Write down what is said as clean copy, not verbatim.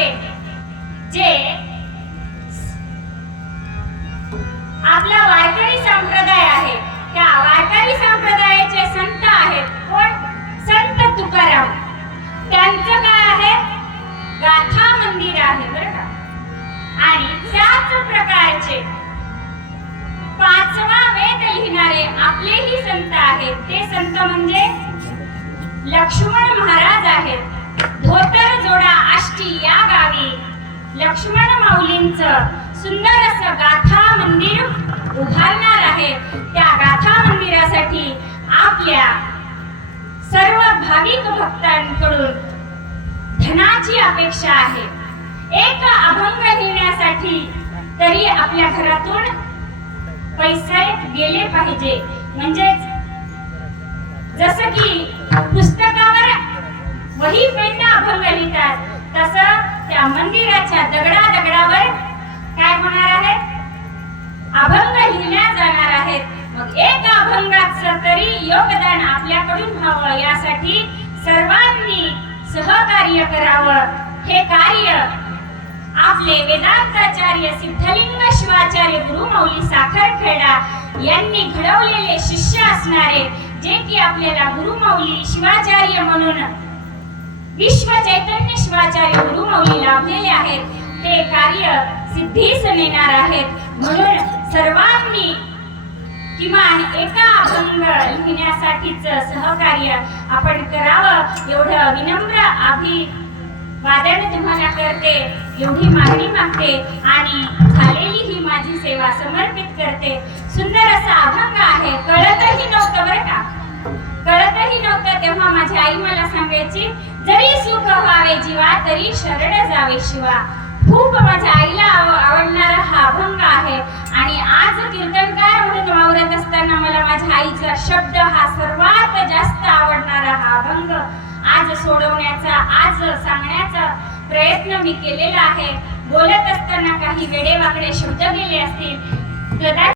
प्रकारचे जे आपला वारकरी संप्रदाय आहे, त्या वारकरी संप्रदायाचे संत आहेत कोण? संत तुकाराम. त्यांचं काय आहे? गाथा मंदिर आहे बरं का. आणि त्याच प्रकारचे पाचवा वेद लिहिणारे आपलेही संत आहेत. ते संत म्हणजे लक्ष्मण महाराज आहेत. धोतर जोडा आष्टी या गावी लक्ष्मण माऊलींचं सुंदर असं गाथा मंदिर उभारणार आहे. त्या गाथा मंदिरासाठी आपल्या सर्व भाविक भक्तांकडून धनाची अपेक्षा आहे. एक अभंग लिहिण्यासाठी तरी आपल्या घरातून पैसे गेले पाहिजे. म्हणजेच जसं की पुस्तकावर वही पेन अभंग लिहितात तसं त्या मंदिराच्या दगडावर काय होणार आहे? अभंग लिहिल्या जाणार आहेत. मग एक अभंगाचं तरी योगदान आपल्याकडून व्हावं यासाठी सर्वांनी सहकार्य करावं. हे कार्य आपले वेदांताचार्य सिद्धलिंग शिवाचार्य गुरुमाऊली साखरखेडा यांनी घडवलेले शिष्य असणारे, जे की आपल्याला गुरुमाऊली शिवाचार्य म्हणून विश्व चैतन्य शिवाचार्य गुरुमाऊली लाभलेले आहेत, ते कार्य सिद्धीस नेणार आहेत. म्हणून सर्वांनी किमान एका अभंग लिहिण्यासाठीच सहकार्य आपण करावं एवढं विनम्र अभिवादन तुम्हाला करते, एवढी मागणी मागते आणि झालेली ही माझी सेवा समर्पित करते. सुंदर असा अभंग आहे. कळतही नव्हतं बरं का, कळतही नव्हतं तेव्हा माझी आई मला सांगायची, जरी सुख व्हावे जीवा तरी शरण जावे शिवा. खूप माझ्या आईला आवडणारा हा अभंग आहे. आणि आज कीर्तनकार म्हणून वावरत असताना मला माझ्या आईचा शब्द हा सर्वात जास्त आवडणारा हा अभंग आज सोडवण्याचा, आज सांगण्याचा प्रयत्न मी केलेला आहे. बोलत असताना काही वेडेवाकडे शब्द गेले असतील, कदाचित